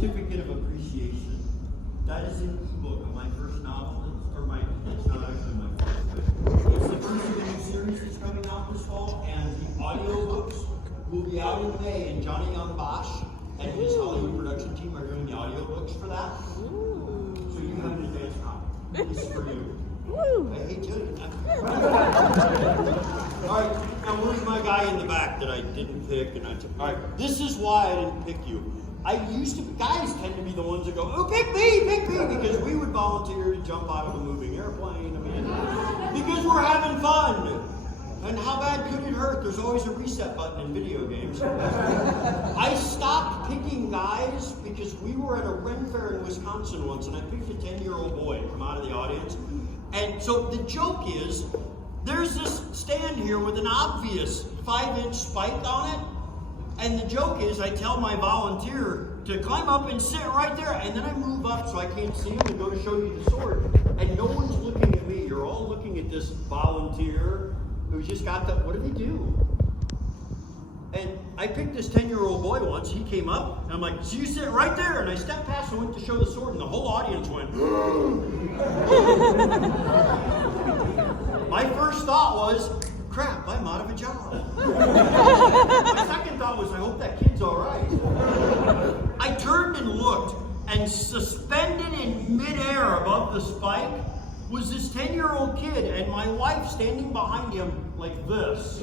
certificate of appreciation. That is an ebook of my first novel, it's not actually my first, but it's the first of a new series that's coming out this fall, and the audiobooks will be out in May, and Johnny Young Bosch and his Hollywood production team are doing the audiobooks for that. So you have an advance copy. This is for you. I hate you. Alright, now where's my guy in the back that I didn't pick? Alright, this is why I didn't pick you. Guys tend to be the ones that go, oh, pick me, because we would volunteer to jump out of a moving airplane, because we're having fun. And how bad could it hurt? There's always a reset button in video games. I stopped picking guys because we were at a Ren Fair in Wisconsin once, and I picked a 10-year-old boy from out of the audience. And so the joke is, there's this stand here with an obvious 5-inch spike on it, and the joke is I tell my volunteer to climb up and sit right there, and then I move up so I can't see him and go to show you the sword. And no one's looking at me. You're all looking at this volunteer who just got the, what did he do? And I picked this 10-year-old boy once. He came up, and I'm like, so you sit right there. And I stepped past and went to show the sword, and the whole audience went, My first thought was, crap, I'm out of a job. My second thought was, I hope that kid's all right. I turned and looked, and suspended in midair above the spike was this 10-year-old kid, and my wife standing behind him like this,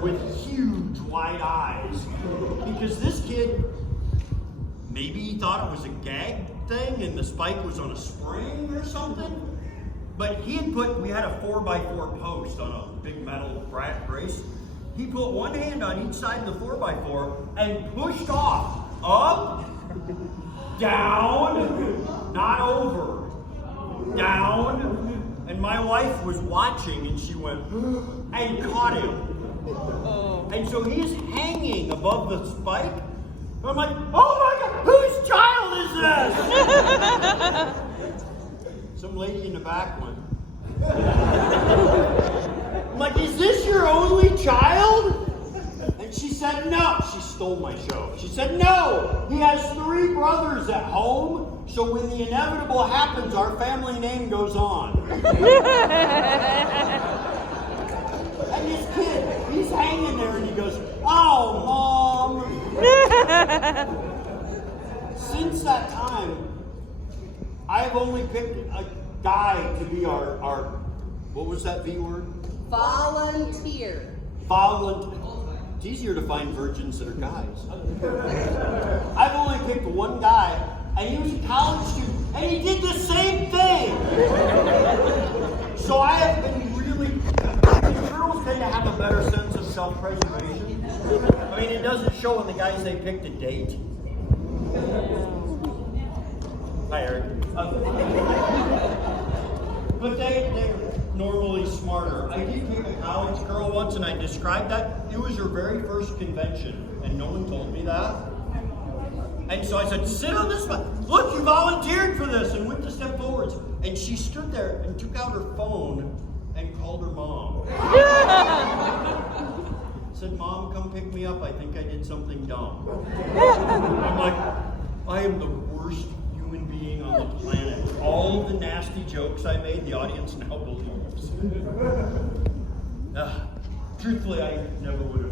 with huge wide eyes. Because this kid, maybe he thought it was a gag thing, and the spike was on a spring or something. But we had a 4x4 post on a big metal brace. He put one hand on each side of the 4x4 and pushed off, up, down, not over, down. And my wife was watching, and she went, and caught him. And so he's hanging above the spike. I'm like, oh my God, whose child is this? Some lady in the back went. I'm like, is this your only child? And she said no. She stole my show. She said no. He has 3 brothers at home, so when the inevitable happens, our family name goes on. And this kid, he's hanging there, and he goes, oh, Mom. Since that time, I've only picked a guy to be our what was that V word? Volunteer. It's easier to find virgins that are guys. I've only picked one guy, and he was a college student, and he did the same thing. So I have been really, girls tend to have a better sense of self-preservation. I mean, it doesn't show when the guys they picked to date. Hi, Eric. But they're normally smarter. I did pick a college girl once, and I described that. It was her very first convention, and no one told me that. And so I said, sit on this one. Look, you volunteered for this, and went to step forwards. And she stood there and took out her phone and called her mom. Said, Mom, come pick me up. I think I did something dumb. I'm like, I am the worst human being on the planet. All the nasty jokes I made, the audience now believes. Truthfully, I never would have